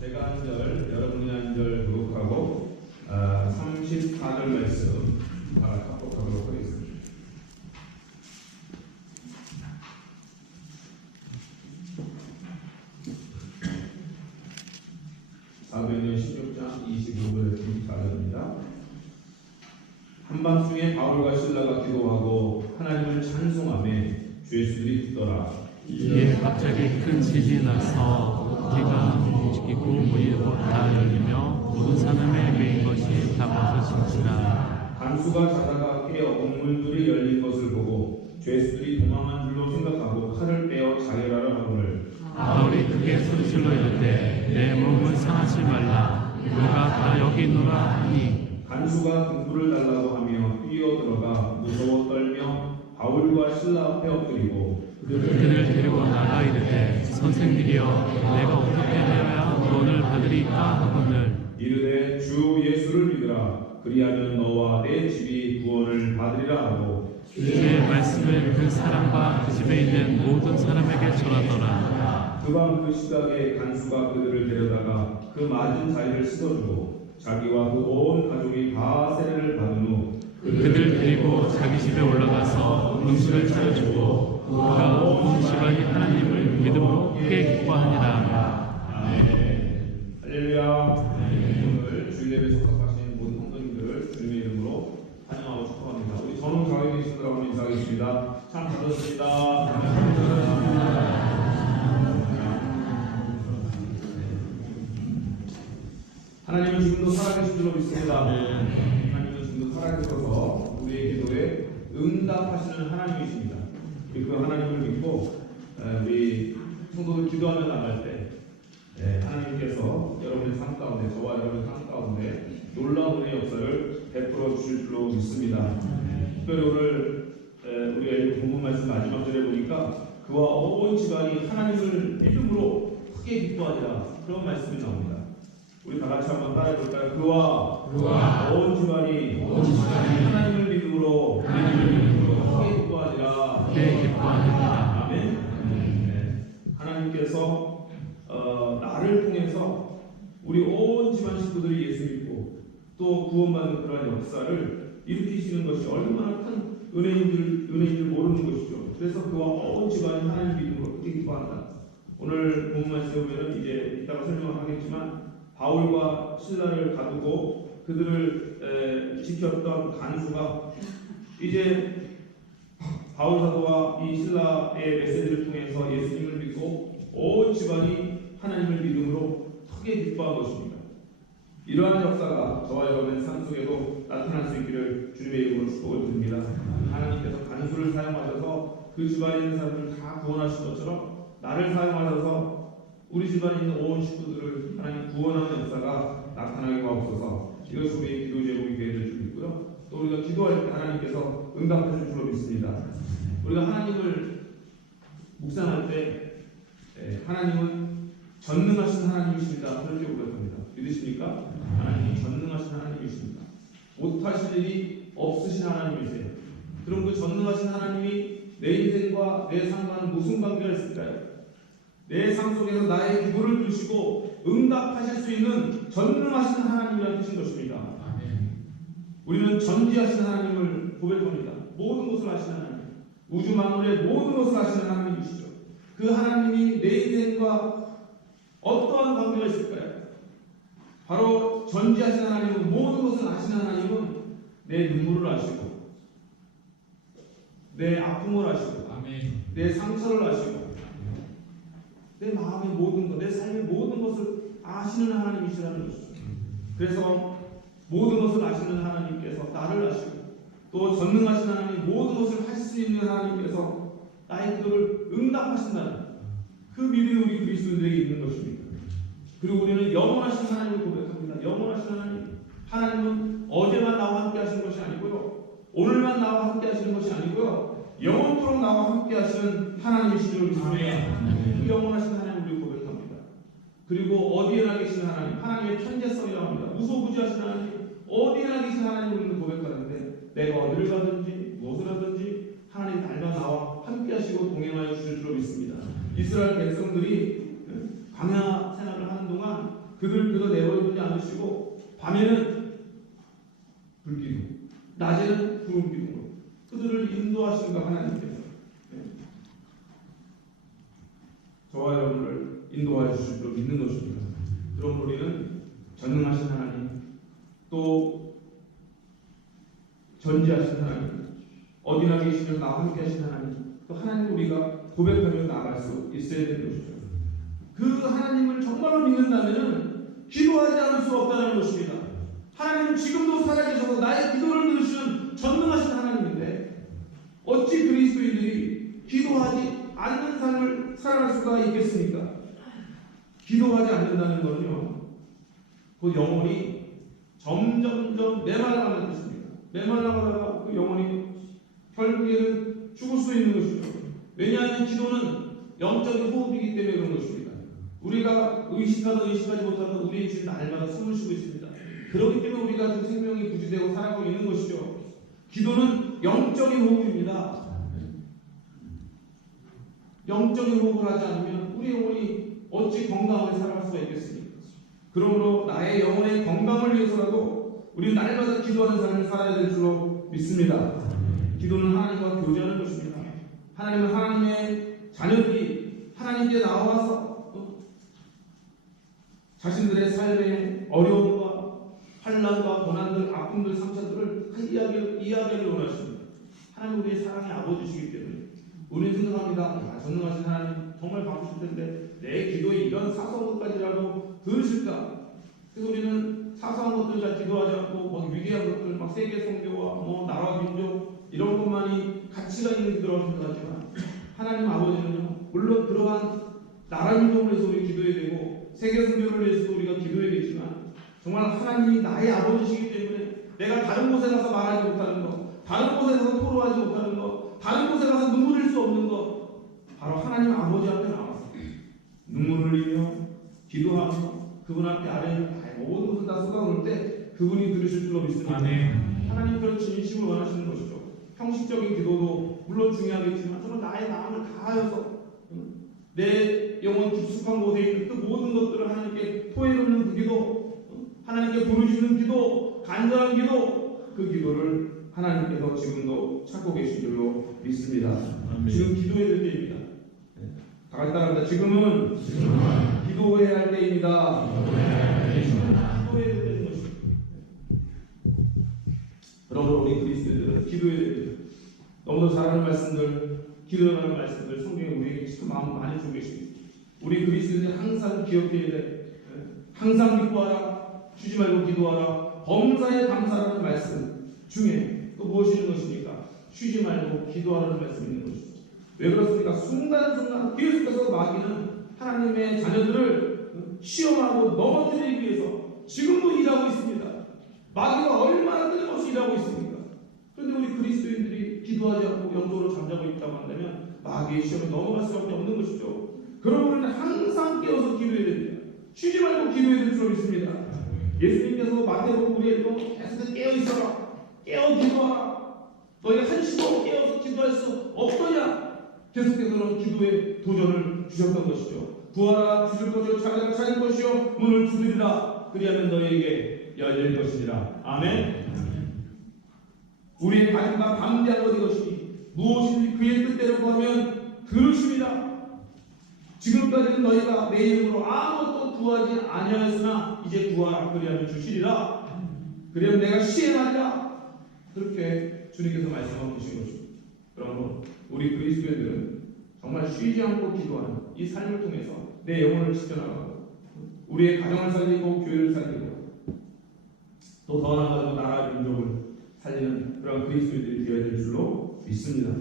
제가 한 절, 여러분이 한 절 교독하고 34절 말씀 합독하도록 하겠습니다. 400년 16장 25절 24절입니다. 한밤중에 바울과 실라가 기도하고 하나님을 찬송하며 죄수들이 듣더라. 이에 갑자기 큰 지진이 나서 비가 움직이고 문이 다 열리며 모든 사람의 메인 것이 다 벗어진지라. 간수가 자다가 깨어 문들이 열린 것을 보고 죄수들이 도망한 줄로 생각하고 칼을 빼어 자결하려 하거늘 바울이 크게 소리질러 이르되 내 몸을 상하지 말라. 우리가 다 여기 있노라 하니 간수가 등불을 달라고 하며 뛰어들어가 무서워 떨며 바울과 실라 앞에 엎드리고 그들을 데리고 나가 이르되 선생들이여 내가 어떻게 하여야 구원을 받으리까 하거늘 이르되 주 예수를 믿으라. 그리하면 너와 내 집이 구원을 받으리라 하고 주의 말씀을 그 사람과 그 집에 있는 모든 사람에게 전하더라. 그밤 그 시각에 간수가 그들을 데려다가 그 맞은 자리를 씻어주고 자기와 그 온 가족이 다 세례를 받은 후 그들 데리고 자기 집에 올라가서 음식을 차려주고 그가 온 집안이 하나님을 믿음으로 크게 기뻐하니라. 아멘. 할렐루야. 오늘 주일 예배 속합하신 모든 성도님들 주님의 이름으로 환영하고 축하합니다. 우리 전원 가운데 계신 분들 인사하겠습니다. 참 잘하셨습니다. 하나님은 지금도 살아계신 줄로 믿습니다. 하나님은 지금도 살아계셔서 우리의 기도에 응답하시는 하나님이십니다. 그 하나님을 믿고 우리 성도들 기도하며 나갈 때 하나님께서 여러분의 삶 가운데, 저와 여러분의 삶 가운데 놀라운 은혜의 역사를 베풀어 주실 줄로 믿습니다. 특별히 오늘 우리 본문 말씀 마지막 절에 보니까 그와 온 집안이 하나님을 믿음으로 크게 기뻐하리라, 그런 말씀이 나옵니다. 우리 다 같이 한번 따라해 볼까요? 그와 온 집안이 하나님을 믿음으로 크게 기뻐하리라. 크게 기뻐하리라. 아멘. 하나님께서 나를 통해서 우리 온 집안 식구들이 예수 믿고 또 구원받는 그러한 역사를 일으키시는 것이 얼마나 큰 은혜인 줄 모르는 것이죠. 그래서 그와 온 집안이 하나님 믿음으로 크게 기뻐한다. 오늘 본문 말씀에 보면 이제 이따가 설명을 하겠지만 바울과 실라를 가두고 그들을 지켰던 간수가 이제 바울 사도와 이 실라의 메시지를 통해서 예수님을 믿고 온 집안이 하나님을 믿음으로 크게 기뻐한 것입니다. 이러한 역사가 저와 여러분의 삶 속에도 나타날 수 있기를 주님의 이름으로 축복을 드립니다. 하나님께서 간수를 사용하셔서 그 집안에 있는 사람들을 다 구원하신 것처럼 나를 사용하셔서 우리 집안에 있는 온 식구들을 하나님 구원하는 역사가 나타나게 하옵소서. 이것이 우리의 기도 제목이 되어야 될 줄 믿고요. 또 우리가 기도할 때 하나님께서 응답하실 줄로 믿습니다. 우리가 하나님을 묵상할 때 하나님은 전능하신 하나님이십니다. 그렇게 고백합니다. 믿으십니까? 하나님이 전능하신 하나님이십니다. 못하실 일이 없으신 하나님이세요. 그럼 그 전능하신 하나님이 내 인생과 내 삶과는 무슨 관계가 있을까요? 내 삶 속에서 나의 기도를 들으시고 응답하실 수 있는 전능하신 하나님이라는 뜻인 것입니다. 우리는 전지하신 하나님을 고백합니다. 모든 것을 아시는 하나님, 우주 만물의 모든 것을 아시는 하나님이시죠. 그 하나님이 내 인생과 어떠한 관계가 있을까요? 바로 전지하신 하나님은, 모든 것을 아시는 하나님은 내 눈물을 아시고 내 아픔을 아시고 내 상처를 아시고 내 마음의 모든 것, 내 삶의 모든 것을 아시는 하나님이시라는 것이죠. 그래서 모든 것을 아시는 하나님께서 나를 아시고 또 전능하신 하나님, 모든 것을 하실 수 있는 하나님께서 나의 기도를 응답하신다는 그 믿음이 우리 그리스도인들에게 있는 것입니다. 그리고 우리는 영원하신 하나님을 고백합니다. 영원하신 하나님, 하나님은 어제만 나와 함께 하시는 것이 아니고요, 오늘만 나와 함께 하시는 것이 아니고요, 영원토록 나와 함께 하시는 하나님이신 줄 믿습니다. 그 영원하신 하나님을 우리 고백합니다. 그리고 어디에나 계신 하나님, 하나님의 편재성이라고 합니다. 무소부지하신 하나님, 어디에나 계신 하나님을 우리는 고백하는데 내가 어디를 가든지 무엇을 하든지 하나님 날과 나와 함께 하시고 동행하여 주실 줄 믿습니다. 이스라엘 백성들이 광야 생활을 하는 동안 그들 내버려두지 않으시고 밤에는 불기둥, 낮에는 구름기둥으로 그들을 인도하시는 거 하나님께서 저와 여러분을 인도하여 주실 줄 믿는 것입니다. 그럼 우리는 전능하신 하나님, 또 전지하신 하나님, 어디나 계시며 나와 함께 하신 하나님, 또 하나님 우리가 고백하며 나아갈 수 있어야 되는 것이죠. 그 하나님을 정말로 믿는다면 기도하지 않을 수 없다는 것입니다. 하나님은 지금도 살아계셔서 나의 기도를 들으시는 전능하신 하나님인데 어찌 그리스도인들이 기도하지 않는 삶을 살아갈 수가 있겠습니까? 기도하지 않는다는 것은요, 그 영혼이 점점점 메말라가는 것입니다. 메말라가다가 그 영혼이 결국에는 죽을 수 있는 것이죠. 왜냐하면 기도는 영적인 호흡이기 때문에 그런 것입니다. 우리가 의식하든 의식하지 못하든 우리의 주는 날마다 숨을 쉬고 있습니다. 그렇기 때문에 우리가 지금 생명이 부지되고 살아가고 있는 것이죠. 기도는 영적인 호흡입니다. 영적인 호흡을 하지 않으면 우리 영혼이 어찌 건강하게 살아갈 수가 있겠습니까? 그러므로 나의 영혼의 건강을 위해서라도 우리는 날마다 기도하는 삶을 살아야 될 줄로 믿습니다. 기도는 하나님과 교제하는 것입니다. 하나님은 하나님의 자녀들이 하나님께 나와서 자신들의 삶의 어려움과 환난과 고난들, 아픔들, 상처들을 이야기하기를 원하십니다. 하나님 우리의 사랑의 아버지시기 때문에 우리는 생각합니다. 전능하신 하나님 정말 바쁘실 텐데 내 기도에 이런 사소한 것까지라도 들으실까? 그래서 우리는 사소한 것들 잘 기도하지 않고 막 위대한 것들, 막 세계 선교와 나라와 민족 이런 것만이 가치가 있는 기도라고 생각하지만 하나님 아버지는요, 물론 그러한 나라 민족을 위해서 우리 기도해야 되고 세계 선교를 위해서도 우리가 기도해야겠지만 정말 하나님이 나의 아버지시기 때문에 내가 다른 곳에 가서 말하지 못하는 것, 다른 곳에 가서 토로하지 못하는 것, 다른 곳에 가서 눈물 흘릴 수 없는 것, 바로 하나님 아버지 앞에 나와서 눈물을 흘리며 기도하며 그분 앞에 아뢰는 모든 것을 다 쏟아놓을 때 그분이 들으실 줄로 믿습니다. 하나님 그런 진심을 원하시는 것이죠. 형식적인 기도도 물론 중요하겠지만 저는 나의 마음을 다하여서 내 영혼 깊숙한 곳에 있는 그 모든 것들을 하나님께 토해놓는 그 기도, 하나님께 부르짖는 기도, 간절한 기도, 그 기도를 하나님께서 지금도 찾고 계신 줄로 믿습니다. 아멘. 지금 기도해야 될 때입니다. 다 같이 따라합니다. 지금은 기도해야 할 때입니다. 기도해야 될 때인 것입니다. 그러므로 우리 그리스도인들은 기도해야 됩니다. 너무도 잘하는 말씀들, 기도하는 말씀들 성경에 우리에게 참 마음 많이 주고 계십니다. 우리 그리스도인들이 항상 기억해야 돼. 항상 기뻐하라, 쉬지 말고 기도하라, 범사에 감사하라는 말씀 중에 또 무엇이 있는 것입니까? 쉬지 말고 기도하라는 말씀이 있는 것입니다. 왜 그렇습니까? 순간순간 계속해서 마귀는 하나님의 자녀들을 시험하고 넘어뜨리기 위해서 지금도 일하고 있습니다. 마귀가 얼마나 끊임없이 일하고 있습니까? 그런데 우리 그리스도인들이 기도하지 않고 영적으로 잠자고 있다고 한다면 마귀의 시험에 넘어갈 수밖에 없는 것이죠. 그러므로 우리는 항상 깨어서 기도해야 됩니다. 쉬지 말고 기도해야 될 줄 믿습니다. 예수님께서 마태복음 우리에게도 계속 깨어 있어라, 깨어 기도하라. 너희가 한시도 깨어서 기도할 수 없더냐? 계속해서는 기도의 도전을 주셨던 것이죠. 구하라, 주실 것이요, 찾으라, 찾을 것이요, 문을 두드리라, 그리하면 너희에게 열릴 것이니라. 아멘. 우리의 가슴과 담대한 것 이것이 무엇인지 그의 뜻대로 구하면 들으십니다. 지금까지는 너희가 내 이름으로 아무것도 구하지 아니하였으나 이제 구하라, 그리하면 주시리라. 그리하면 내가 시행하리라. 그렇게 주님께서 말씀하고 계신 것입니다. 그러므로 우리 그리스도인들은 정말 쉬지 않고 기도하는 이 삶을 통해서 내 영혼을 지켜나가고 우리의 가정을 살리고 교회를 살리고 또 더 나아가서 나라 민족을 살리는 그런 그리스도인들이 되어야 될 줄로 믿습니다.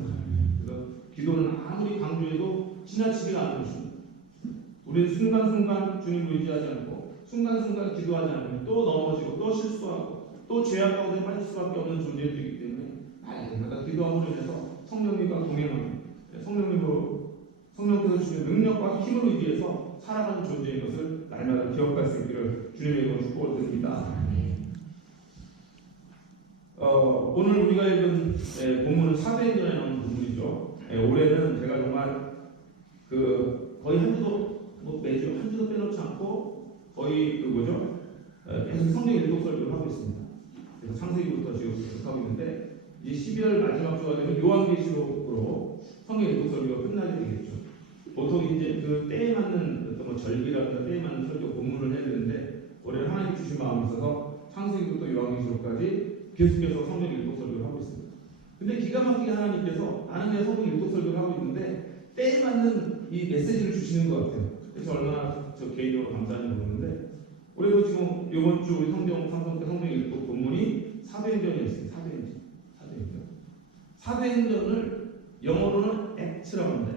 그래서 기도는 아무리 강조해도 지나치지가 않는 것입니다. 우리는 순간순간 주님을 의지하지 않고 순간순간 기도하지 않으면 또 넘어지고 또 실수하고 또 죄악 가운데 빠질 수밖에 없는 존재들이기 때문에 날마다 기도함으로 인해서 성령님과 동행하는 성령께서 주시는 능력과 힘을 의지해서 살아가는 존재인 것을 날마다 기억할 수 있기를 주님의 축복을 드립니다. 오늘 우리가 읽은 본문은 사도행전에 나오는 본문이죠. 올해는 제가 정말 거의 한 주도 매주 한 주도 빼놓지 않고 거의 거의 그 뭐죠? 계속 성경 일독 설교를 하고 있습니다. 그래서 창세기부터 지금 계속 하고 있는데 이제 12월 마지막 주가 되면 요한계시록으로 성경 일독 설교가 끝나게 되겠죠. 보통 이제 그 때에 맞는 어떤 뭐 절기라든가 때에 맞는 설교 본문을 해야 되는데 올해는 하나님 주신 마음이 있어서 창세기부터 요한계시록까지 계속해서 성경 일독 설교를 하고 있습니다. 근데 기가 막히게 하나님께서 나는 그냥 성경 일독 설교를 하고 있는데 때에 맞는 이 메시지를 주시는 것 같아요. 그래서 얼마나 저 개인적으로 감사한지 모르는데 올해도 지금 이번 주 우리 성경 일독 본문이 사도행전이었어요. 사도행전을 영어로는 액츠라고 합니다.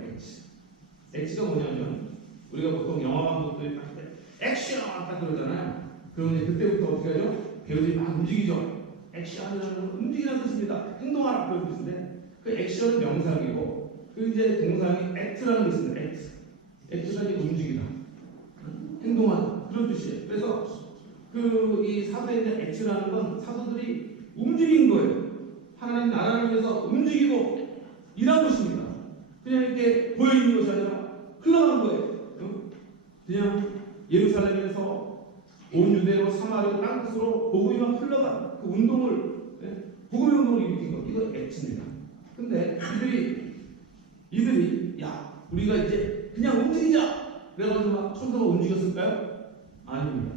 액츠가 뭐냐면 우리가 보통 영화 감독들이 딱 액션 딱 그러잖아요. 그러면 그때부터 어떻게 하죠? 배우들이 막 움직이죠. 액션은 움직이라는 뜻입니다. 행동하라 그런 뜻인데 그 액션은 명사이고 그 이제 동사이 액트라는 뜻입니다. 액트가 이제 움직이다, 행동하다 그런 뜻이에요. 그래서 그 이 사도행전 액트라는 건 사도들이 움직인 거예요. 하나님 나라를 위해서 움직이고 일한 것입니다. 그냥 이렇게 보여있는 것이 아니라 흘러간 거예요. 그냥 예루살렘에서 온 유대로 사마리아 땅끝으로 복음이 막 흘러간 그 운동을, 복음의 운동을 일으킨 거, 이거 액트입니다. 근데 이들이 야 우리가 이제 그냥 움직이자 그래가지고 막 천사가 움직였을까요? 아닙니다.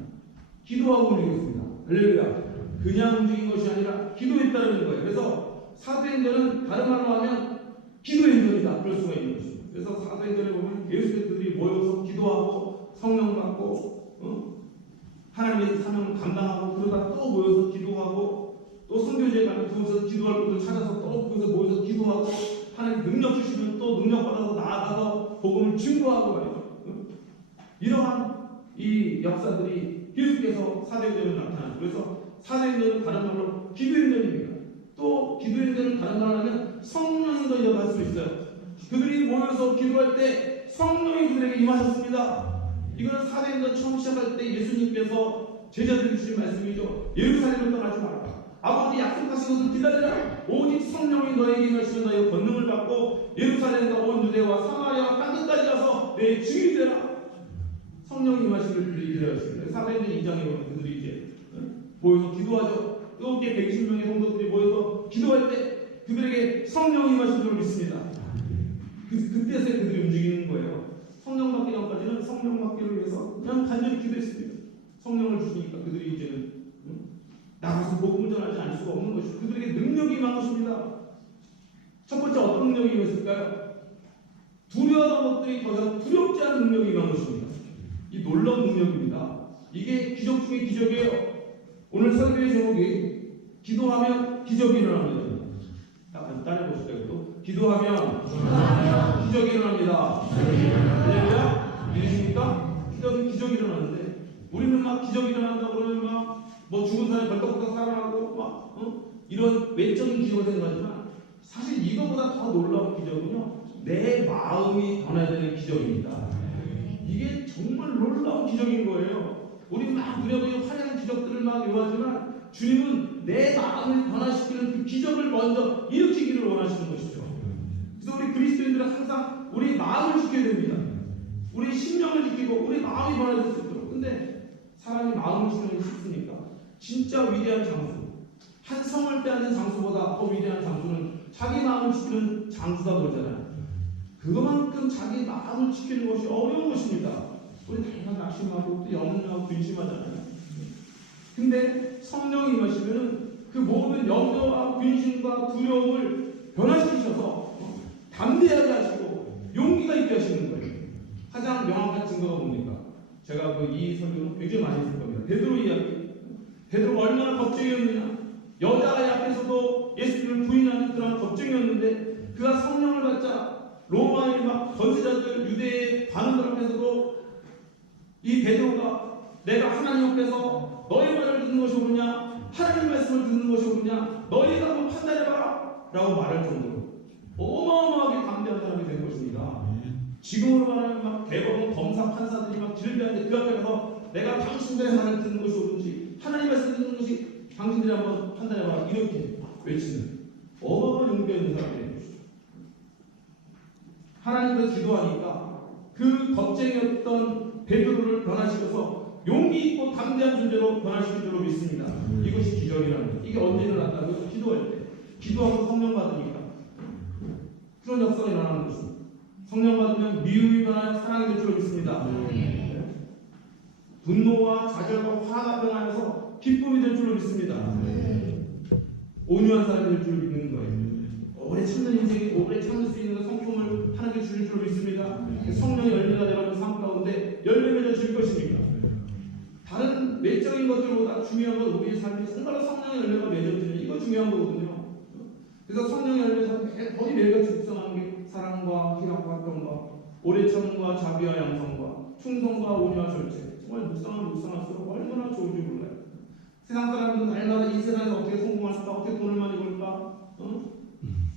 기도하고 움직였습니다. 할렐루야. 그냥 움직인 것이 아니라 기도했다는 거예요. 그래서 사도행전은 다른 말로 하면 기도행전이다 그럴 수가 있는 것입니다. 그래서 사도행전에 보면 예수님들이 모여서 기도하고 성령 받고 하나님의 사명을 감당하고 그러다 또 모여서 기도하고 또 선교지에 가면 그곳에서 기도할 곳을 찾아서 또 그곳에서 모여서 기도하고 하나님 능력 주시면 또 능력 받아서 나아가서 복음을 증거하고 말이죠. 이러한 이 역사들이 계속해서 사도행전에 나타나요. 그래서 사도행전은 다른 말로 기도행전입니다. 또 기도행전을 다른 말로 하면 성령행전이라고 할 수 있어요. 그들이 모여서 기도할 때 성령이 그들에게 임하셨습니다. 이거는 사도행전 처음 시작할 때 예수님께서 제자들에게 주신 말씀이죠. 예루살렘을 떠나지 마라. 아버지 약속하신 것을 기다리라. 오직 성령이 너에게 임하시면 너희가 권능을 받고 예루살렘과 온 유대와 사마리아와 땅끝까지 가서 내 증인이 되라. 성령이 임하시기를 그들이 기다렸습니다. 사도행전 2장에 보면 그들이 이제 모여서 기도하죠. 뜨겁게 120명의 성도들이 모여서 기도할 때 그들에게 성령이 임하신 줄 믿습니다. 그때서 그들이 움직이는 거예요. 성령 받기 전까지는 성령 받기를 위해서 그냥 간절히 기도했습니다. 성령을 주시니까 그들이 이제는 나가서 복음을 전하지 않을 수가 없는 것이죠. 그들에게 능력이 임한 것입니다. 첫 번째 어떤 능력이 임했을까요? 두려워하던 것들이 더 이상 두렵지 않은 능력이 임한 것입니다. 이 놀라운 능력입니다. 이게 기적 중의 기적이에요. 오늘 설교의 제목이 기도하면 기적이 일어납니다. 따라해보실까요? 또 기도하면 기적이 일어납니다. 할렐루야. 믿으십니까? 기적이 일어나는데 우리는 막 기적이 일어난다고 그러면 막 뭐 죽은 사람이 벌떡벌떡 살아나고 막 이런 외적인 기적을 생각하지만 사실 이거보다 더 놀라운 기적은요 내 마음이 변화되는 기적입니다. 이게 정말 놀라운 기적인 거예요. 우리 막 누려보는 화려한 기적들을 막 요하지만 주님은 내 마음을 변화시키는 그 기적을 먼저 일으키기를 원하시는 것이죠. 그래서 우리 그리스도인들은 항상 우리 마음을 지켜야 됩니다. 우리 심령을 지키고 우리 마음이 변화될 수 있도록. 근데 사람이 마음을 지키는 게 쉽습니까? 진짜 위대한 장수, 한 성을 빼앗는 장수보다 더 위대한 장수는 자기 마음을 지키는 장수가 그러잖아요. 그만큼 자기 마음을 지키는 것이 어려운 것입니다. 우리 다양한 낙심하고 또 염려하고 근심하잖아요. 근데 성령이 임하시면은 그 모든 염려와 근심과 두려움을 변화시키셔서 담대하게 하시고 용기가 있게 하시는 거예요. 가장 명확한 증거가 뭡니까? 제가 이 설교는 굉장히 많이 했을 겁니다. 베드로 이야기. 베드로가 얼마나 걱정이었느냐. 여자아이 앞에서도 예수님을 부인하는 그런 걱정이었는데 그가 성령을 받자 로마의 막 전세자들 유대의 반응들 앞에서도 이 베드로가 내가 하나님 앞에서 너의 말을 듣는 것이 옳으냐 하나님 말씀을 듣는 것이 옳으냐 너희가 한번 판단해봐라 라고 말할 정도로 어마어마하게 담대한 사람이 된 것입니다. 지금으로 말하면 막 대법원 검사 판사들이 막 질비한데 그 앞에 가서 내가 당신들의 말을 듣는 것이 옳은지 하나님 말씀을 듣는 것이 당신들이 한번 판단해봐라 이렇게 외치는 어마어마한 용기가 있는 사람이 된 것이죠. 하나님께서 기도하니까 그 겁쟁이였던 베드로를 변화시켜서 용기 있고 담대한 존재로 변화시킬 줄로 믿습니다. 이것이 기적이라는 거예요. 이게 언제 일어났다고요? 기도할 때. 기도하고 성령 받으니까 그런 역사가 일어나는 것입니다. 성령 받으면 미움이 변하여 사랑이 될 줄로 믿습니다. 분노와 좌절과 화가 변하여서 기쁨이 될 줄로 믿습니다. 온유한 사람이 될 줄로 믿는 거예요. 오래 참는 인생이 오래 참을 수 있는 성품을 하나님께 주실 줄로 믿습니다. 성령의 열매가 여러분 삶 가운데 열매 맺어질 것입니다. 다른 외적인 것들보다 중요한 건 우리의 삶이 정말로 성령의 열매가 맺어지는 이거 중요한 거거든요. 그래서 성령의 열매가 어디 매일같이 묵상하는 게 사랑과 희락과 평과 오래 참음과 자비와 양성과 충성과 온유와 절제. 정말 묵상할수록 얼마나 좋은지 몰라요. 세상 사람들은 날마다 이 세상에서 어떻게 성공할까, 어떻게 돈을 많이 벌까,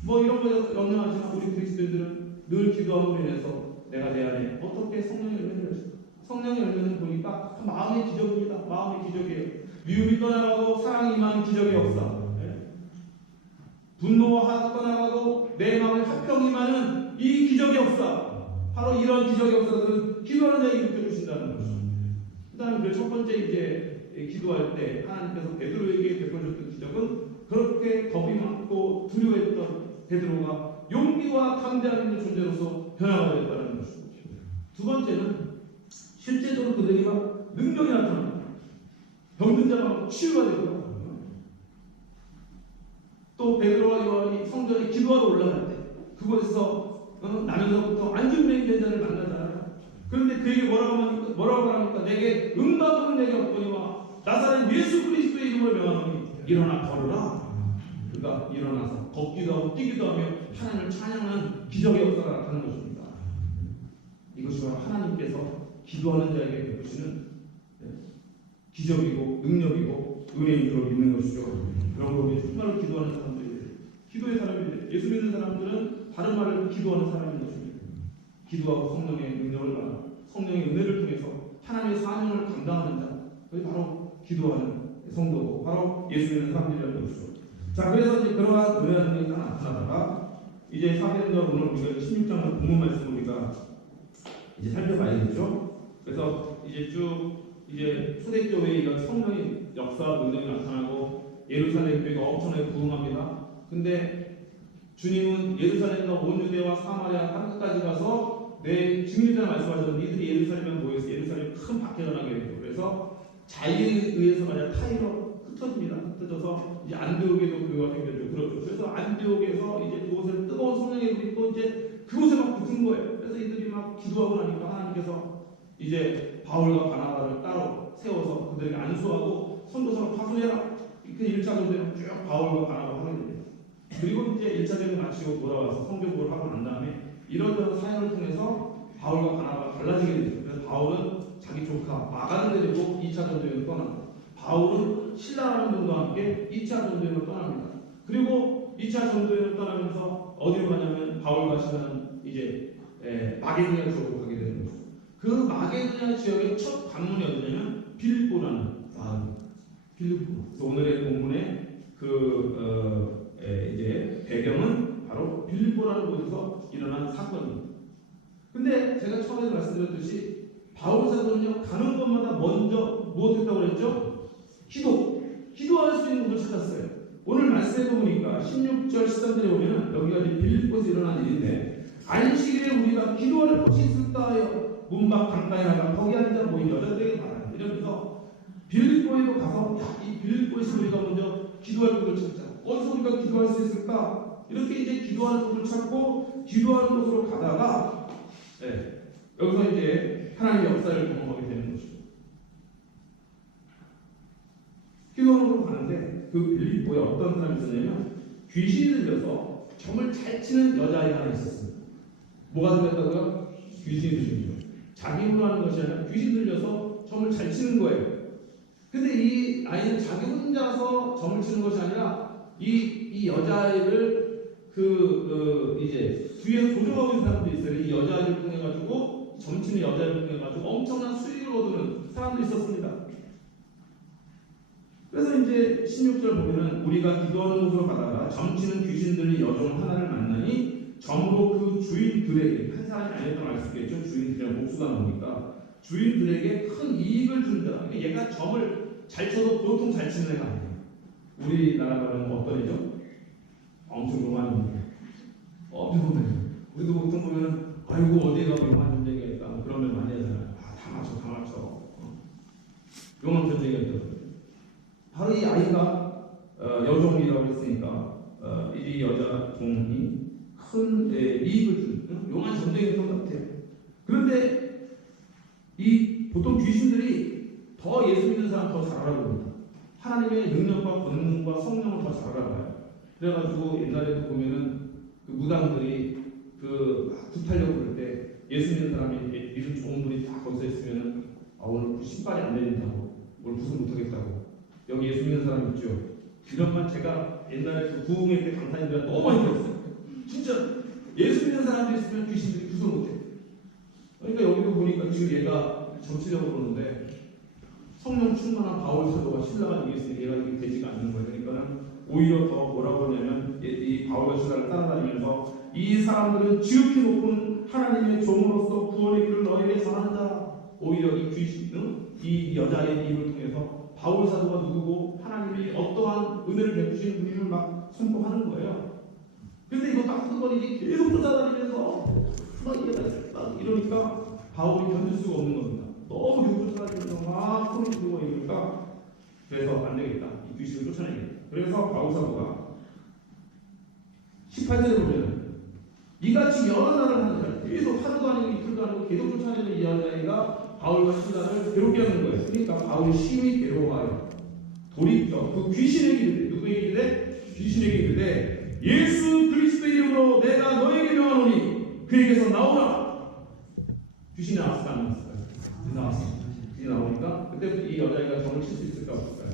뭐 이런 거 염려하지만 우리 그리스도인들은 늘 기도함으로 인해서 내가 내 안에 어떻게 성령의 열매를 맺을까? 성령의 열매는 보니까 마음의 기적입니다. 마음의 기적이에요. 미움이 떠나가고 사랑이 임하는 기적의 역사. 분노와 화가 떠나가고 내 마음에 화평이 임하는 이 기적의 역사. 바로 이런 기적의 역사들은 기도하는 자에게 느껴주신다는 것이죠. 그 다음에 첫 번째 이제 기도할 때 하나님께서 베드로에게 베풀어줬던 기적은 그렇게 겁이 많고 두려워했던 베드로가 용기와 담대함 있는 존재로서 변화가 됐다는 것입니다. 두 번째는 실제적으로 그들이 막 능력이 나타납니다. 병든 자가 막 치유가 되고요. 또 베드로와 요한이 성전에 기도하러 올라갈 때 그곳에서 나면서부터 안전뱅이 자를 만나잖아요. 그런데 그에게 뭐라고 하니까 내게 응답은 내게 없거니와 나사렛 예수 그리스도의 이름을 명하노니 일어나 걸으라. 그가 일어나서 걷기도 하고 뛰기도 하며 하나님을 찬양하는 기적의 역사가 나타나는 것입니다. 이것이 바로 하나님께서 기도하는 자에게 베푸시는 기적이고 능력이고 은혜인 줄로 믿는 것이죠. 여러분 우리 정말로 기도하는 사람들이 기도의 사람인데 예수 믿는 사람들은 다른 말을 기도하는 사람인 것입니다. 기도하고 성령의 능력을 받아 성령의 은혜를 통해서 하나님의 사명을 감당하는 자 그게 바로 기도하는 성도고 바로 예수 믿는 사람들이라는 것이죠. 자 그래서 이제 그러한 은혜의 능력이 나타나다가 이제 사도행전 오늘 우리가 16장 본문 말씀 우리가 이제 살펴봐야겠죠. 그래서 이제 쭉 이제 초대교회에 이런 성령의 역사 능력이 나타나고 예루살렘 교회가 엄청나게 부흥합니다. 근데 주님은 예루살렘과 온 유대와 사마리아 땅끝까지 가서 내 증인이라 말씀하셨는데 이들이 예루살렘에 모여서 예루살렘 큰 박해가 나게 되고 그래서 자유에 의해서 만약 타이로 흩어집니다. 흩어져서 이제 안디옥에도 교회가 생겨죠. 그렇죠. 그래서 안디옥에서 이제 그곳에 뜨거운 성령의 불이 또 이제 그곳에 막 붙은 거예요. 그래서 이들이 막 기도하고 나니까 하나님께서 이제 바울과 바나바를 따로 세워서 그들에게 안수하고 선교사로 파송해라. 그 1차 전쟁을 쭉 바울과 바나바가 하게 됩니다. 그리고 이제 1차 전쟁을 마치고 돌아와서 성교복을 하고 난 다음에 이런저런 사역을 통해서 바울과 바나바가 달라지게 되죠. 그래서 바울은 자기 조카 마가를 데리고 2차 전쟁을 떠납니다. 바울은 신라라는 분과 함께 2차 전쟁을 떠납니다. 그리고 2차 전쟁을 떠나면서 어디로 가냐면 바울 가시는 이제 마게도냐 지역으로 가게 되는 거죠. 그 마게도냐 지역의 첫 관문이 어디냐면 빌립보라는 빌립보. 그래서 오늘의 본문의 이제 배경은 바로 빌립보라는 곳에서 일어난 사건입니다. 근데 제가 처음에 말씀드렸듯이 바울 사도는요 가는 곳마다 먼저 무엇했다고 그랬죠? 기도할 수 있는 곳을 찾았어요. 오늘 말씀해 보니까 16절 13절에 보면 여기가 이제 빌립보에서 일어난 일인데 안식일에 우리가 기도할 곳이 있을까 하여 문밖 강가에 나가 거기 앉아 모인 여자들에게 말하라. 이러면서 빌립보에도 가서 이 빌립보에서 우리가 먼저 기도할 곳을 찾자. 어디서 우리가 기도할 수 있을까? 이렇게 이제 기도하는 곳을 찾고 기도하는 곳으로 가다가 여기서 이제 하나님의 역사를 경험하게 되는 것이죠. 기도하는 곳으로 가는데 그 빌립보에 어떤 사람이 있었냐면 귀신이 들려서 점을 잘 치는 여자아이가 하나 있었습니다. 뭐가 들렸다고요? 귀신이 들리죠. 자기 힘으로 하는 것이 아니라 귀신 들려서 점을 잘 치는 거예요. 근데 이 아이는 자기 혼자서 점을 치는 것이 아니라 이 여자아이를 이제 뒤에서 조종하고 있는 사람도 있어요. 이 여자아이를 통해 가지고 점 치는 여자아이를 통해 가지고 엄청난 수익을 얻는 사람도 있었습니다. 그래서 이제 16절 보면은 우리가 기도하는 곳으로 가다가 점치는 귀신들이 여종 하나를 만나니 점으로 그 주인들에게 한 사람이 아니었던 알 수 있겠죠. 주인들이랑 목수가 나오니까 주인들에게 큰 이익을 준다. 얘가 점을 잘 쳐도 보통 잘 치는 애가 아니에요. 우리나라 말은 어떤 애죠? 엄청 용한 놈이에요. 엄청 용한 놈이에요. 우리도 보통 보면 아이고 어디에 가면 용한 전쟁이가 있다. 뭐 그런 말 많이 하잖아요. 다 맞춰, 다 맞춰. 용한 전쟁이가 있거든요. 바로 이 아이가 여종이라고 했으니까 이 여자 종이 큰 이익을 주는 용한 전쟁의 것 같아요. 그런데 이 보통 귀신들이 더 예수 믿는 사람 더 잘 알아봅니다. 하나님의 능력과 권능과 성령을 더 잘 알아봐요. 그래가지고 옛날에도 보면은 그 무당들이 그 구타려고 그럴 때 예수 믿는 사람이 믿음 좋은 분이 다 거기서 있으면은 오늘 신발이 안 내린다고, 오늘 구슬 못하겠다고. 여기 예수 믿는 사람 있죠? 이런 말 제가 옛날에 그 부흥회 때 강사님들한테 너무 많이 들었어요. 진짜 예수 믿는 사람들이 있으면 귀신들이 구슬 못해. 그러니까 여기도 보니까 지금 얘가 점치려고 그러는데 성령 충만한 바울 사도가 신라가 되게 있으니 얘가 이게 되지가 않는 거예요. 그러니까는 오히려 더 뭐라고 하냐면 이 바울과 신라를 따라다니면서 이 사람들은 지극히 높은 하나님의 종으로서 구원의 길을 너에게 전한다. 오히려 이 귀신은 이 여자의 입을 통해서 바울 사도가 누구고 하나님이 어떠한 은혜를 베푸시는 분임을 막 선포하는 거예요. 근데 이거 딱 듣더니 계속 쫓아다니면서 막 이러니까 바울이 견딜 수가 없는 겁니다. 너무 계속 쫓아다니면서 막 소리 지르고 이러니까 그래서 안 되겠다. 이 귀신을 쫓아내겠다. 그래서 바울 사도가 18절에 보면 이같이 여러 날을 하는 자 계속 하루도 아니고 이틀도 아니고 계속 쫓아내는 이 여자애가 바울과 신라를 괴롭게 하는 거예요. 그러니까 바울이 심히 괴로워하여 돌이켜 그 귀신에게 이르되 누구에게 이르되? 귀신에게 이르되 예수 그리스도 이름으로 내가 너에게 명하노니 그에게서 나오라. 귀신이 나왔을까 안 나왔을까요? 나왔어요. 귀신이 나오니까 그때부터 이 여자애가 점을 칠 수 있을까 없을까요?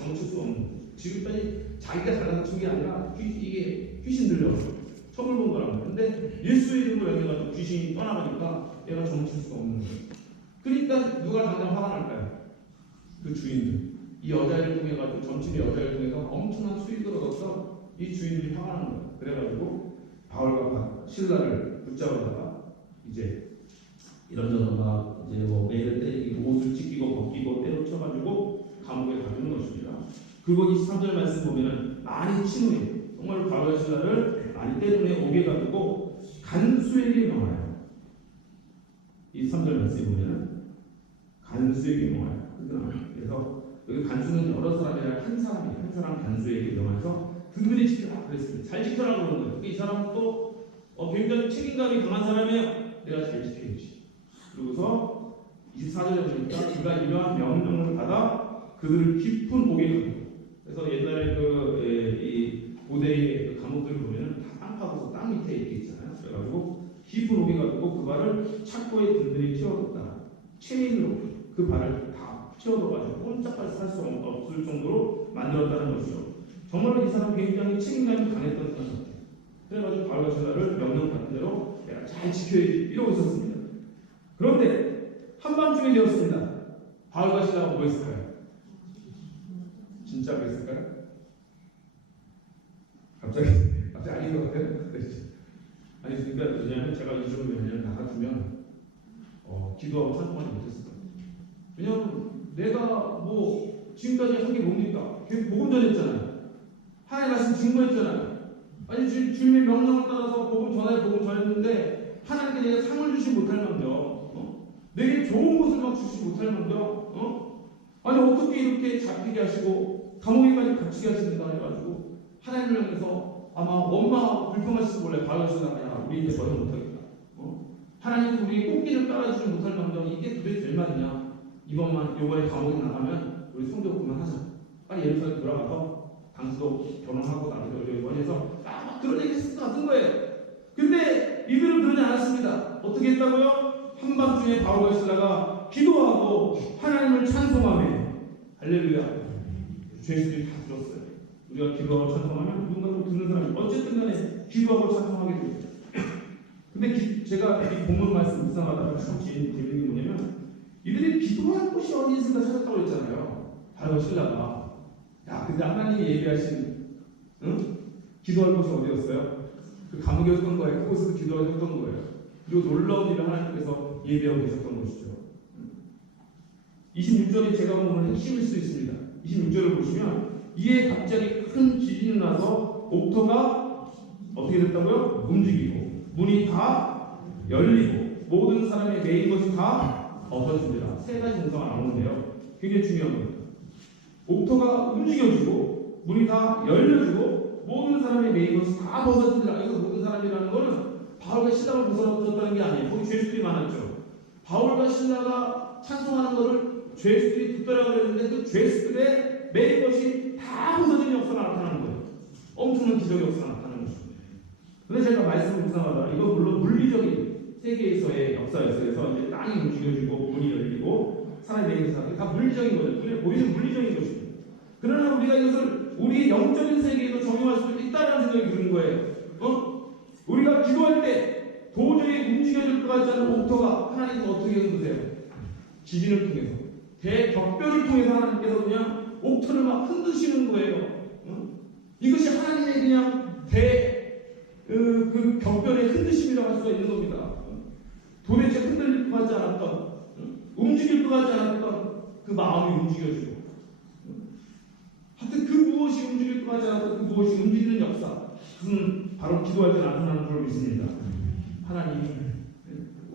점을 칠 수 없는 거예요. 지금까지 자기가 잘나서 친 게 아니라 이게 귀신 들려서 처음 본 거란 말이에요. 근데 예수의 이름으로 연결해가지고 귀신이 떠나가니까 얘가 점을 칠 수가 없는 거예요. 그러니까 누가 당장 화가 날까요? 그 주인들. 이 여자를 통해 가지고 점치는 여자를 통해서 엄청난 수익을 얻어서 이 주인들이 화가 나는 거예요. 그래가지고 바울과 신라를 붙잡아다가 이제 이런저런 막 이제 뭐 매를 때리고 옷을 찢기고 벗기고 때려쳐가지고 감옥에 가두는 것입니다. 그리고 23절 말씀 보면은 많이 친후해 정말 바울과 신라를 많이 때문에 오게 가지고 간수에게 명하여. 23절 말씀에 보면은 간수에게 명하여. 그래서 여기 간수는 여러 사람이 아니라 한 사람이에요. 한 사람 간수에게 명해서 든든히 지켜라 그랬습니다. 잘 지켜라 그러는 거예요. 이 사람은 또 굉장히 책임감이 강한 사람이에요. 내가 잘 지켜야지. 그러고서 24절에 보니까 그가 이러한 명령을 받아 그들을 깊은 옥에 가두고. 그래서 옛날에 이 고대의 그 감옥들 보면은 다 땅 파고서 땅 밑에 이렇게 있잖아요. 그래가지고 깊은 옥에 가두고 그 발을 착고에 든든히 채워뒀다. 체인으로 그 발을 다 채워둬가지고 꼼짝까지 살 수 없을 정도로 만들었다는 것이죠. 정말로 이 사람 굉장히 책임감이 강했던 사람 같아요. 그래가지고 바울과 신라를 명령 받은 대로 내가 잘 지켜야지 이러고 있었습니다. 그런데 한밤중에 되었습니다. 바울과 신라가 뭐 했을까요? 진짜 그랬을까요? 갑자기 아닌 것 같아요? 아니 그러니까 왜냐하면 제가 이 정도 왜냐면 나가주면 기도하고 찬송하지 못했을 거예요. 왜냐하면 내가 뭐 지금까지 한 게 뭡니까? 계속 복음 전했잖아요. 하나님 말씀 증거했잖아요. 아니 주님의 명령을 따라서 복음 전했는데 하나님께 내가 상을 주지 못할 망정, 내게 좋은 것을 막 주지 못할 망정, 아니 어떻게 이렇게 잡히게 하시고 감옥에까지 갇히게 하시는가 해가지고 하나님을 향해서 아마 엄마 불평하실지 몰라요. 바울과 우리 이제 버려 못하겠다. 하나님도 우리 꽃길을 깔아주지 못할 망정 이게 도대체 될 말이냐? 이번만 요번에 감옥에 나가면 우리 성경 그만하자. 빨리 예루살렘 돌아가서 당수도 결혼하고 나중에 원해서 막 그런 얘기 했을 것 같은 거예요. 근데 이들은 그러지 않았습니다. 어떻게 했다고요? 한밤중에 바울과 신라가 기도하고 하나님을 찬송하며 할렐루야. 죄수들이 다 들었어요. 우리가 기도하고 찬송하면 누군가 듣는 사람이 어쨌든 간에 기도하고 찬송하게 됩니다. 근데 제가 이 본문 말씀 묵상하다가 참 재밌는 게 뭐냐면 이들이 기도할 곳이 어디 있을까 찾았다고 했잖아요. 바로 신라가. 야, 근데 하나님이 예비하신 기도할 곳이 어디였어요? 그 감옥이었던 거예요. 그곳에서 기도하셨던 거예요. 그리고 놀라운 일을 하나님께서 예비하고 계셨던 것이죠. 26절에 제가 보면 핵심일 수 있습니다. 26절을 보시면 이에 갑자기 큰 지진이 나서 옥토가 어떻게 됐다고요? 움직이고 문이 다 열리고 모든 사람의 매인 것이 다 벗어집니다. 세 가지 동사가 나오는데요. 굉장히 중요한 겁니다. 옥토가 움직여지고 문이 다 열려지고 모든 사람의 매인 것이 다 벗어집니다. 여기서 모든 사람이라는 것은 바울과 신라가 벗어졌다는 게 아니에요. 거기 죄수들이 많았죠. 바울과 신라가 찬송하는 것을 죄수들이 듣더라고 그랬는데 그 죄수들의 매인 것이 다 벗어진 역사가 나타나는 거예요. 엄청난 기적의 역사가 나타나는 것입니다. 그런데 제가 말씀을 묵상하다 이거 물론 물리적인 세계에서의 역사에서 이제 땅이 움직여지고 문이 열리고 사람이 매인 것이 다 물리적인 거죠. 눈에 보이는 물리적인 것입니다. 그러나 우리가 이것을 우리 영적인 세계에도 적용할 수 있다는 생각이 드는 거예요. 우리가 기도할 때 도저히 움직여질 것 같지 않은 옥토가 하나님께서 어떻게 해주세요? 지진을 통해서 대격변을 통해서 하나님께서 그냥 옥토를 막 흔드시는 거예요. 이것이 하나님의 그냥 그 격변의 흔드심이라고 할 수가 있는 겁니다. 도대체 흔들릴 것 같지 않았던 움직일 것 같지 않았던 그 마음이 움직여지고 하여튼 그 무엇이 움직일 것 같지 않았던 그 무엇이 움직이는 역사 그것은 바로 기도할 때 나타나는 걸 믿습니다. 하나님이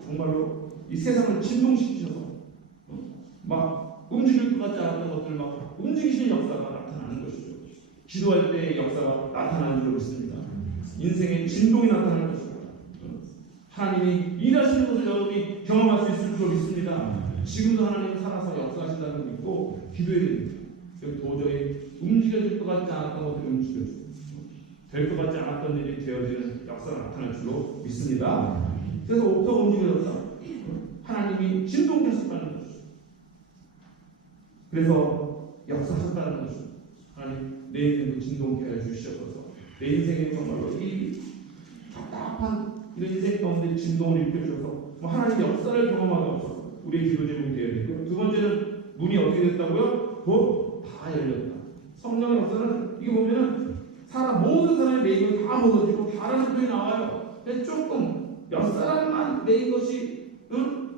정말로 이 세상을 진동시키셔서 막 움직일 것 같지 않았던 것들 막 움직이시는 역사가 나타나는 것이죠. 기도할 때의 역사가 나타나는 걸 믿습니다. 인생의 진동이 나타나는 것입니다. 하나님이 일하시는 것을 여러분이 경험할 수 있을 줄 믿습니다. 지금도 하나님이 살아서 역사하신다는 걸 믿고 기도해야 됩니다. 도저히 움직여질 것 같지 않았던 것들이 움직여지고 될 것 같지 않았던 일이 되어지는 역사가 나타날 줄로 믿습니다. 그래서 옥토가 움직여졌다. 하나님이 진동하셨다는 것이죠. 그래서 역사하셨다는 것이죠. 하나님 내 인생도 진동케 해주시옵소서. 내 인생에 정말로 이 답답한 이런 인생 가운데 진동을 일으켜주셔서 하나님의 역사를 경험하게 없어서 우리의 기도 제목이 되어야 되고 두 번째는 문이 어떻게 됐다고요? 곧 다 열렸다. 성령의 역사는 이게 보면은 모든 사람의 매인 다 벗어지고 다른 표현이 나와요. 조금 몇 사람만 매인 것이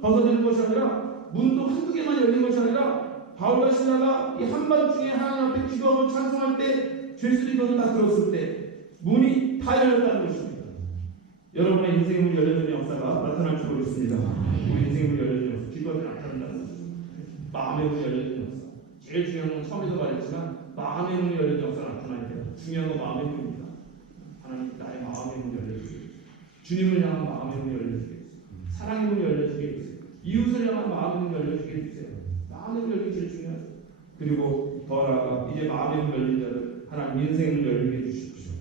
벗어지는 것이 아니라 문도 한두 개만 열린 것이 아니라 바울과 신라가 이 한밤중에 하나님 앞에 기도하고 찬송할 때 죄수들이 그것을 다 들었을 때 문이 다 열렸다는 것입니다. 여러분의 인생의 문이 열려지는 역사가 나타날 줄 믿습니다. 우리 인생의 문이 열려지는 역사, 기도할 때 나타난다는 것입니다. 마음의 문이 열려지는 역사. 제일 중요한 건 처음에도 말했지만 마음의 문이 열려지는 역사가 나타나야 돼요. 중요한 건 마음의 문입니다. 하나님 나의 마음의 문이 열려지게 해주세요. 주님을 향한 마음의 문이 열려지게 해주세요. 사랑의 문이 열려지게 해주세요. 이웃을 향한 마음의 문이 열려지게 해주세요. 마음의 문이 열리기 제일 중요하죠. 그리고 더 나아가 이제 마음의 문이 열린 자들 하나님 인생의 문이 열리게 해주십시오.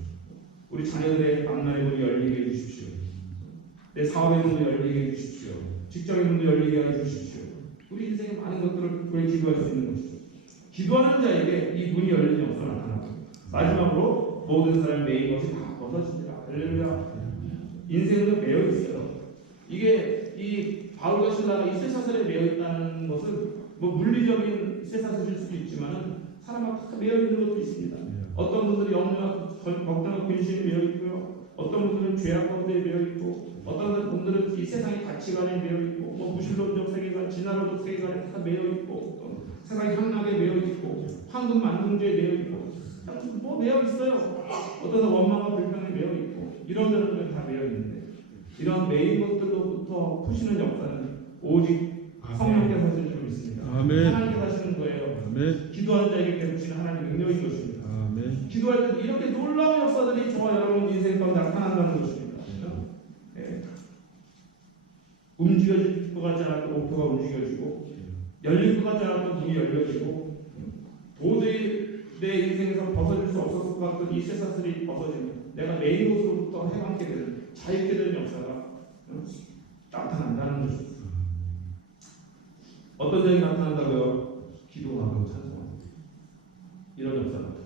우리 자녀들의 만남의 문이 열리게 해주십시오. 내 사업의 문이 열리게 해주십시오. 직장의 문이 열리게 해주십시오. 우리 인생의 많은 것들을 우리 기도할 수 있는 것이죠. 기도하는 자에게 이 문이 열리는 역사가 나타나고 마지막으로 모든 사람의 매인 것이 다 벗어지니라. 할렐루야. 인생은 매여 있어요. 이게 이 바울과 신라가 이 쇠사슬에 매여 있다는 것은 뭐 물리적인 쇠사슬일 수도 있지만은 사람마다 다 매여 있는 것도 있습니다. 어떤 분들이 영과 걱정과 근심에 매여 있고요. 어떤 분들은 죄악 가운데 매여 있고, 어떤 분들은 이 세상의 가치관에 매여 있고, 뭐 무신론적 세계관, 진화론적 세계관에 다 매여 있고, 세상의 향락에 매여 있고, 황금 만능주에 매여 있고, 뭐 매여 있어요. 어떤 원망과 불평에 매여 있고, 이런 데는 다 매여 있는데, 이런 매인 것들로부터 푸시는 역사는 오직 성령께서 하시는 줄 믿습니다. 하나님께서 하시는 거예요. 아멘. 기도하는 자에게 베푸시는 하나님의 능력인 것입니다. 아멘. 기도할 때도 이렇게 놀라운 역사들이 저와 여러분 인생 가운데 나타난다는 것입니다. 네. 움직여질 것 같지 않았던 옥토가 움직여지고 열릴 것 같지 않았던 문이 열려지고 도저히 내 인생에서 벗어질 수 없었을 것 같던 이 쇠사슬이 벗어지면 내가 매인 곳으로부터 해방케 되는 자유케 되는 역사가 나타난다는 것입니다. 어떤 점이 나타난다고요? 기도하고 찬송하고 이런 역사가 나타납니다.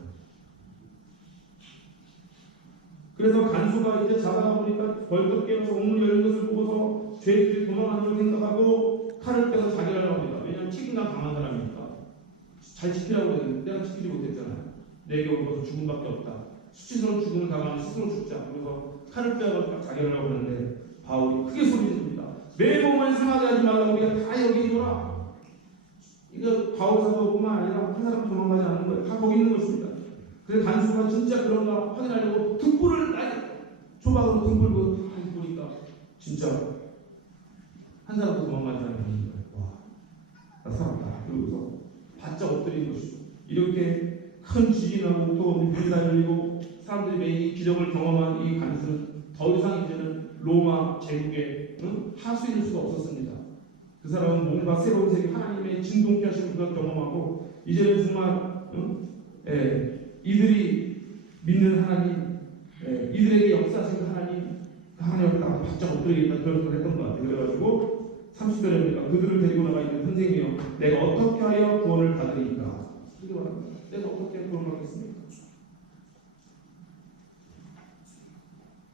그래서 간수가 이제 자다가 보니까 벌떡 깨어서 옥문이 열린 것을 보고서 죄들이 도망하는 걸 생각하고 칼을 빼서 자기를 하려고 합니다. 왜냐하면 책임감 강한 사람이니까 잘 지키라고 했는데 내가 지키지 못했잖아요. 내게 올 것은 죽음밖에 없다. 수치스러운 죽음을 당하면 스스로 죽자. 그래서 칼을 빼서 자기를 하려고 하는데 바울이 크게 소리 지릅니다. 내 몸을 상하게 하지 말라고 우리가 다 여기 있노라. 그러니까 바울 사도뿐만 아니라 한 사람 도망가지 않는 거예요. 다 거기 있는 것입니다. 그래서 간수가 진짜 그런가 확인하려고 등불을 조각으로 등불 다 보니까 진짜 한 사람도 도망가지 않는 거예요. 와, 나 살았다. 그러고서 바짝 엎드린 것이죠. 이렇게 큰 지진하고 또 물이 달리고 사람들이 매일 기적을 경험한 이 간수는 더 이상 이제는 로마 제국의 하수인일 수가 없었습니다. 그 사람은 뭔가 새로운 세계 하나님의 진동케 하시는 그걸 경험하고 이제는 정말 이들이 믿는 하나님, 이들에게 역사하시는 하나님 앞에 바짝 엎드리겠다 그런 걸 했던 것 같아요. 그래가지고 30절입니까? 그들을 데리고 나가 있는 선생님이여 내가 어떻게 하여 구원을 받으리까? 이렇게 말합니다. 내가 어떻게 구원을 받겠습니까?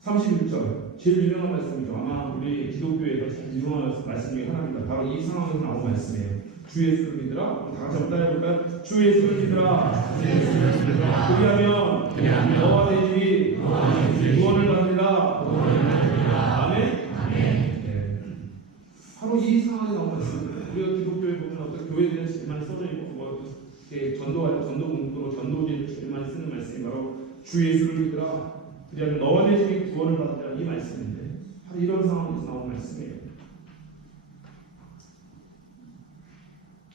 31절 제일 유명한 말씀이죠. 아마 우리 기독교에서 제일 유명한 말씀 중에 하나입니다. 바로 이 상황에서 나온 말씀이에요. 주 예수를 믿으라. 다 같이 한번 따라해볼까요? 주 예수를 믿으라. 그리하면 너와 내 집이 구원을 받으리라. 아멘. 바로 이 상황에 나온 말씀입니다. 우리가 기독교에 보면 어떤 교회에 대한 제일 많이 써져 있고 전도 공부로 전도지를 제일 많이 쓰는 말씀이 바로 주 예수를 믿으라. 그리하면 너와 내 집이 구원을 받으리라 이 말씀인데 바로 이런 상황에서 나온 말씀이에요.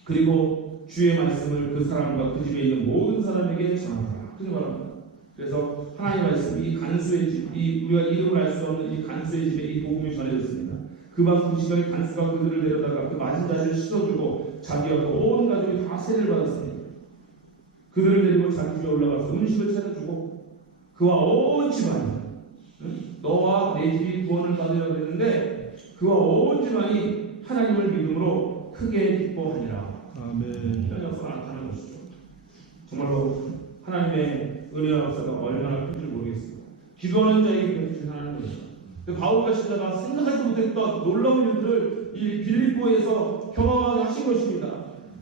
그리고 주의 말씀을 그 사람과 그 집에 있는 모든 사람에게 전하라. 그렇게 말합니다. 그래서 하나님의 말씀, 이 간수의 집, 우리가 이름을 알 수 없는 이 간수의 집에 이 복음이 전해졌습니다. 그 시각에 간수가 그들을 데려다가 그 맞은 자리를 씻어주고 자기와 온 가족이 다 세례를 받았습니다. 그들을 데리고 자기 집에 올라가서 음식을 차려주고 그와 온 집안이 너와 내 집이 구원을 받으려고 했는데 그와 온 집안이 하나님을 믿음으로 크게 기뻐하니라. 아멘. 이런 역사가 나타나는 것이죠. 정말로 하나님의 은혜와 역사가 얼마나 큰지 모르겠습니다. 기도하는 자에게 나타나는 것이죠. 바울과 시라가 생각하지 못했던 놀라운 일들을 이 빌립보에서 경험하게 하신 것입니다.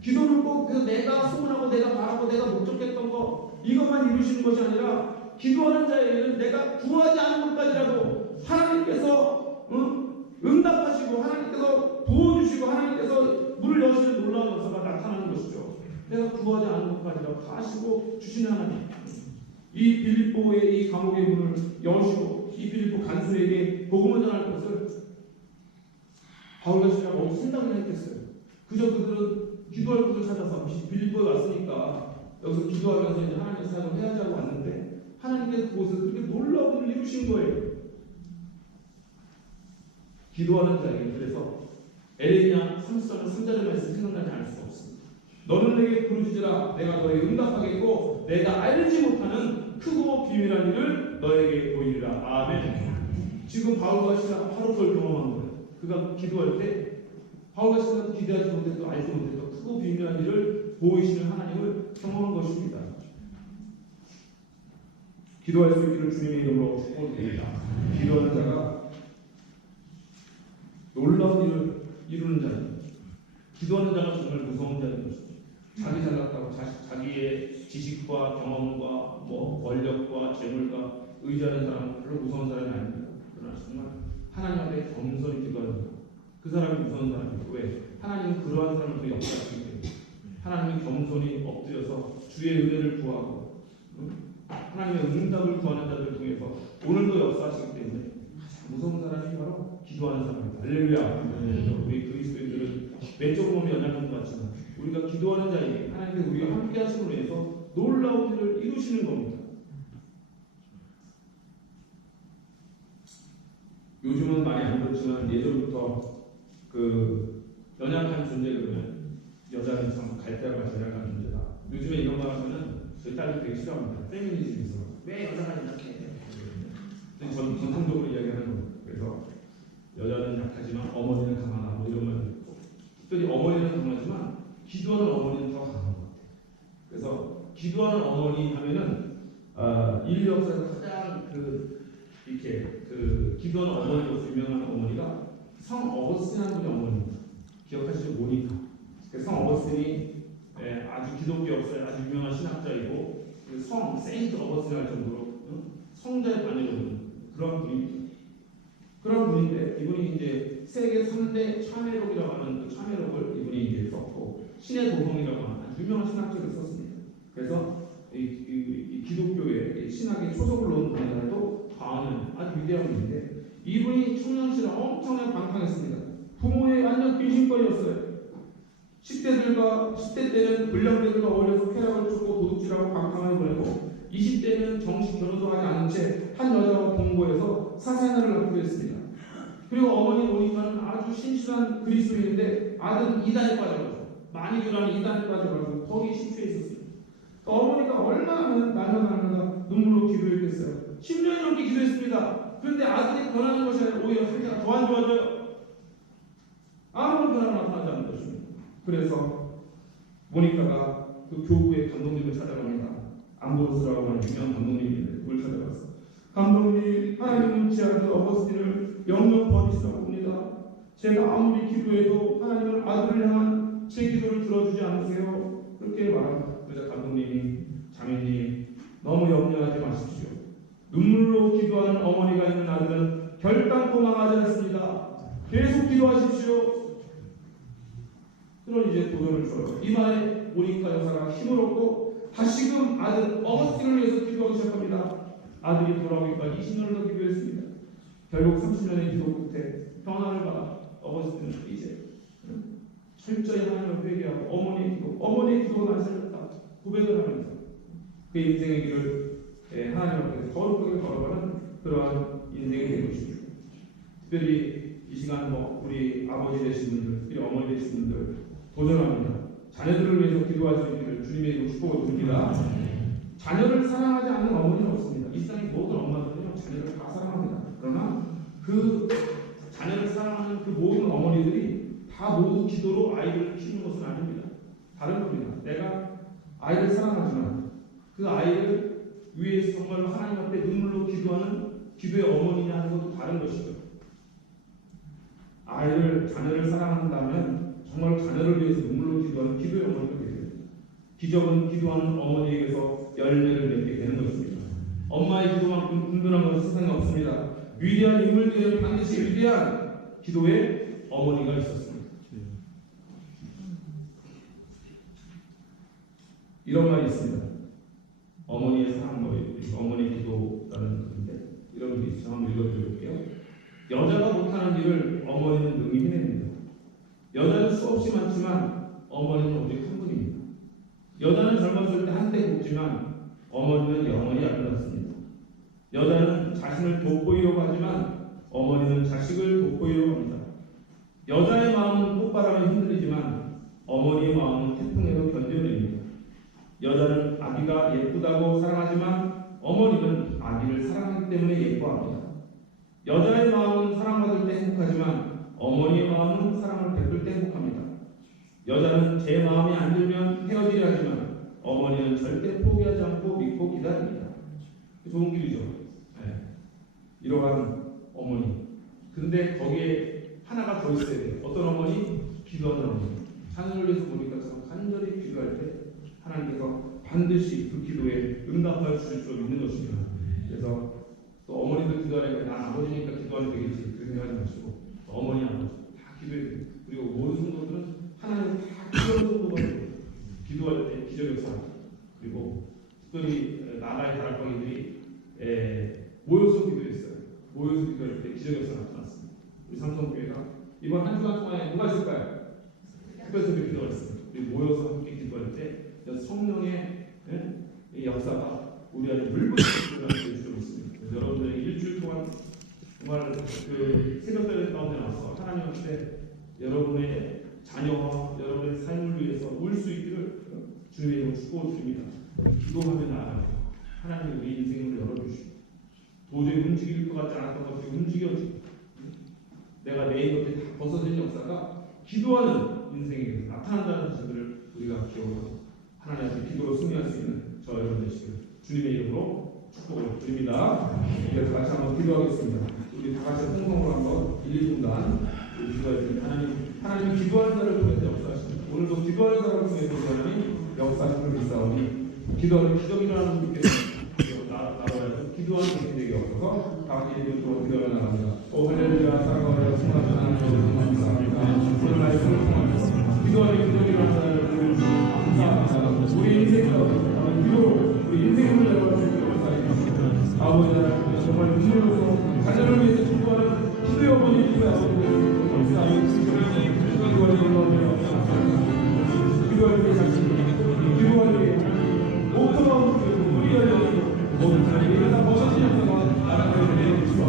기도를 꼭 내가 소원하고 내가 바라고 내가 목적했던 거 이것만 이루시는 것이 아니라 기도하는 자에게는 내가 구하지 않은 것까지라도 하나님께서 응답하시고 하나님께서 부어주시고 하나님께서 문을 여시는 놀라운 역사가 나타나는 것이죠. 내가 구하지 않은 것까지라도 다 하시고 주시는 하나님. 이 빌립보의 이 감옥의 문을 여시고 이 빌립보 간수에게 복음을 전할 것을 바울과 시라가 어떻게 생각을 했겠어요. 그저 그들은 기도할 곳을 찾아서 빌립보에 왔으니까 여기서 기도하면서 이제 하나님의 사역을 해야지 하고 왔는데 하나님께서 그곳에서 그렇게 놀라운 일을 이루신 거예요. 기도하는 자에게 그래서 에레미야 30장 3절의 말씀 생각나지 않을 수가 없습니다. 너는 내게 부르짖으라 내가 너에게 응답하겠고 내가 알지 못하는 크고 비밀한 일을 너에게 보이리라. 아멘. 지금 바울과 시라가 바로 그걸 경험한 거예요. 그가 기도할 때 바울과 시라가 기대하지 못했던 알지 못했던 크고 비밀한 일을 보이시는 하나님을 경험한 것입니다. 기도할 수 있기를 주님의 이름으로 축복드립니다. 기도하는 자가 놀라운 일을 이루는 자입니다. 기도하는 자가 정말 무서운 자인 것입니다. 자기 잘났다고 자기의 지식과 경험과 권력과 재물과 의지하는 사람은 별로 무서운 사람이 아닙니다. 그러나 정말 하나님 앞에 겸손히 기도하는 사람, 그 사람이 무서운 사람이고 왜? 하나님은 그러한 사람을 더 역사하시기 때문에 하나님은 겸손히 엎드려서 주의 은혜를 구하고 하나님의 응답을 구하는 자들을 통해서 오늘도 역사하시기 때문에 가장 무서운 사람이 바로 기도하는 사람입니다. 할렐루야. 우리 그리스도인들은 왼쪽으로 보면 연약한 것 같지만 우리가 기도하는 자에게 하나님께서 우리가 함께 하심으로 인해서 놀라운 일을 이루시는 겁니다. 요즘은 많이 안 그렇지만 예전부터 그 연약한 존재 그러면 여자는 참 갈대와 제약한 존재다. 요즘에 이런 말 하면은 저희 딸이 되게 싫어합니다. 페미니즘에서 왜 여자가 이렇게 근데 저는 전통적으로 이야기하는 거예요. 그래서 여자는 약하지만 어머니는 강하다 뭐 이런 말도 있고 특별히 어머니는 강하지만 기도하는 어머니는 더 강한 것 같아요. 그래서 기도하는 어머니 하면은 인류 역사에서 가장 기도하는 어머니로서 유명한 어머니가 성 어거스틴이라는 분의 어머니입니다. 기억하시죠? 모니카. 성 어거스틴이 아주 기독교 역사에 아주 유명한 신학자이고 세인트 어거스틴이라는 정도로 성자의 반열을 그런 분입니다. 그런 분인데 이분이 이제 세계 3대 참회록이라고 하는 그 참회록을 이분이 이제 썼고 신의 도성이라고 하는 아주 유명한 신학책을 썼습니다. 그래서 이 기독교의 신학의 초석을 놓은 분야도 과언은 아주 위대한 분인데 이분이 청년 시절 엄청나게 방탕했습니다. 부모의 완전 귀신거리였어요. 10대 때는 불량배들과 어울려서 쾌락을 추고 도둑질하고 방탕을 보내고 20대는 정식 결혼도 하지 않은 채 한 여자와 동거해서 사생활을 낳기도 했습니다. 그리고 어머니 보니까는 아주 신실한 그리스도인인데 아들은 이단에 빠져가지고 만이교라는 이단에 빠져가지고 거기 심취해 있었어요. 어머니가 얼마나 날마다 눈물로 기도했겠어요. 10년 넘게 기도했습니다. 그런데 아들이 변하는 것이 아니라 오히려 상태가 더 안 좋아져요. 아무런 변화가 나타나지 않는 것입니다. 그래서 모니카가 그 교구의 감독님을 찾아갑니다. 암브로스라고 하는 유명한 감독님인데 그걸 찾아가서 감독님, 하나님은 제 아들 어거스틴을 영영 버리시라고 봅니다. 제가 아무리 기도해도 하나님은 아들을 향한 제 기도를 들어주지 않으세요. 그렇게 말합니다. 그래서 감독님이 자매님 너무 염려하지 마십시오. 눈물로 기도하는 어머니가 있는 아들은 결단코 망하지 않습니다. 계속 기도하십시오. 그런 이제 도전을 줘요. 이 말에 모니카 여사가 힘을 얻고 다시금 아들 어거스틴을 위해서 기도하기 시작합니다. 아들이 돌아오기까지 20년을 더 기도했습니다. 결국 30년의 기도 끝에 평안을 받아 어거스틴은 이제 철저히 하나님을 회개하고 어머니의 기도가 나서렸다 고백을 하면서 그 인생의 길을 하나님 앞에서 거룩하게 걸어가는 그러한 인생이 된 것입니다. 특별히 이 시간 우리 아버지 되신 분들, 특별히 어머니 되신 분들 도전합니다. 자녀들을 위해서 기도할 수 있기를 주님의 이름으로 축복을 드립니다. 자녀를 사랑하지 않는 어머니는 없습니다. 이 세상의 모든 엄마들은요 자녀를 다 사랑합니다. 그러나 그 자녀를 사랑하는 그 모든 어머니들이 다 모두 기도로 아이를 키우는 것은 아닙니다. 다른 겁니다. 내가 아이를 사랑하지만 그 아이를 위해서 정말로 하나님 앞에 눈물로 기도하는 기도의 어머니냐 하는 것도 다른 것이죠. 자녀를 사랑한다면 정말 자녀를 위해서 눈물로 기도하는 기도의 어머니가 되게 됩니다. 기적은 기도하는 어머니에게서 열매를 맺게 되는 것입니다. 엄마의 기도만큼 든든한 것은 세상에 없습니다. 위대한 인물들은 반드시 위대한 기도의 어머니가 있었습니다. 이런 말이 있습니다. 어머니의 사랑 어머니 기도라는 글인데 이런 글이 있어요. 한번 읽어드릴게요. 여자가 못하는 일을 어머니는 능히 해냅니다. 여자는 수없이 많지만 어머니는 오직 한 분입니다. 여자는 젊었을 때 한때 곱지만 어머니는 영원히 아름답습니다. 여자는 자신을 돋보이려고 하지만 어머니는 자식을 돋보이려고 합니다. 여자의 마음은 꽃바람에 흔들리지만 어머니의 마음은 태풍에도 견뎌냅니다. 여자는 아기가 예쁘다고 사랑하지만 어머니는 아기를 사랑하기 때문에 예뻐합니다. 여자의 마음은 사랑받을 때 행복하지만 어머니의 마음은 사랑을 베풀 때 행복합니다. 여자는 제 마음에 안 들면 헤어지려 하지만 어머니는 절대 포기하지 않고 믿고 기다립니다. 좋은 길이죠. 네. 이러한 어머니. 근데 거기에 하나가 더 있어야 돼요. 어떤 어머니? 기도하는 어머니. 자녀를 위해서 모니카처럼 간절히 기도할 때 하나님께서 반드시 그 기도에 응답하여 주실 줄 믿는 것입니다. 그래서 또 어머니들 기도하니까 난 아버지니까 기도하면 되겠지 그렇게 생각하지 마시고 어머니 아버지 다 기도해야 돼요. 그리고 모든 성도들은 하나님을 다 기도하는 성도가 돼요. 기도할 때 기적의 역사 그리고 특별히 나라의 다락방이들이 모여서 기도했어요. 모여서 기도할 때 기적의 역사 나타났습니다. 우리 삼성교회가 이번 한 주간 동안에 뭐가 있을까요? 특별히 기도가 있습니다. 우리 모여서 함께 기도할 때 성령의 역사가 우리 안에 물부터 일어나고 있습니다. 여러분들이 일주일 동안 정말 그 새벽별 가운데 나와서 하나님 앞에 여러분의 자녀와 여러분의 삶을 위해서 울 수 있기를 주님의 이름으로 축복을 드립니다. 기도하며 나아가요. 하나님 우리 인생을 열어주시고 도저히 움직일 것 같지 않았던 것들이 움직여지고 내가 내 곁에 다 벗어진 역사가 기도하는 인생에 나타난다는 사실을 우리가 기억하고 하나님 앞에 기도로 승리할 수 있는 저 여러분 되시길 주님의 이름으로 축복을 드립니다. 그래서 같이 한번 기도하겠습니다. 우리 다 같이 통성으로 한번 1, 2분간 기도할 때 하나님 기도하는 자를 통해서 역사하십니다. 오늘도 기도하는 자를 통해서 하나님 역사하시는 믿사오니 기도하는 기적이 일어나는 분께 나라에서 기도하는 분께 되게 없어서 다 같이 이름으로 기도하며 나갑니다. 오 할렐루야 사랑하며 승하며 하나님 감사합니다. 오늘 말씀을 통하여 기도하는 기적이 일어나는 기도할 때 자신이 기도할 때 옥토가 움직이고 물이 열려지고 모든 사람이 일어나 벗어진 역사가 나타나게 되어 주시고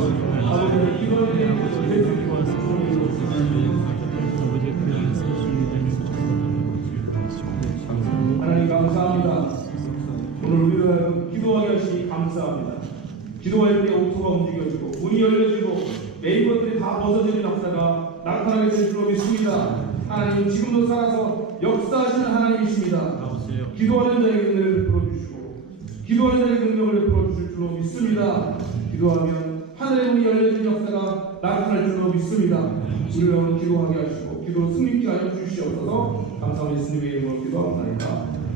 아버지는 기도할 때 예수님과 하나님 감사합니다. 오늘 우리가 기도하게 하시니 감사합니다. 기도할 때 옥토가 움직여지고 문이 열려지고 매일 것들이 다 벗어지는 역사가 나타나게 될 줄로 믿습니다. 하나님 지금도 살아서 역사하시는 하나님이십니다. 기도하는 자에게 은혜를 베풀어 주시고 기도하는 자에게 능력을 베풀어 주실 줄로 믿습니다. 기도하면 하늘의 문이 열려진 역사가 나타날 줄로 믿습니다. 우리를 기도하게 하시고 기도로 승리케 하여 주시옵소서. 감사합니다. 예수님의 이름으로 기도합니다.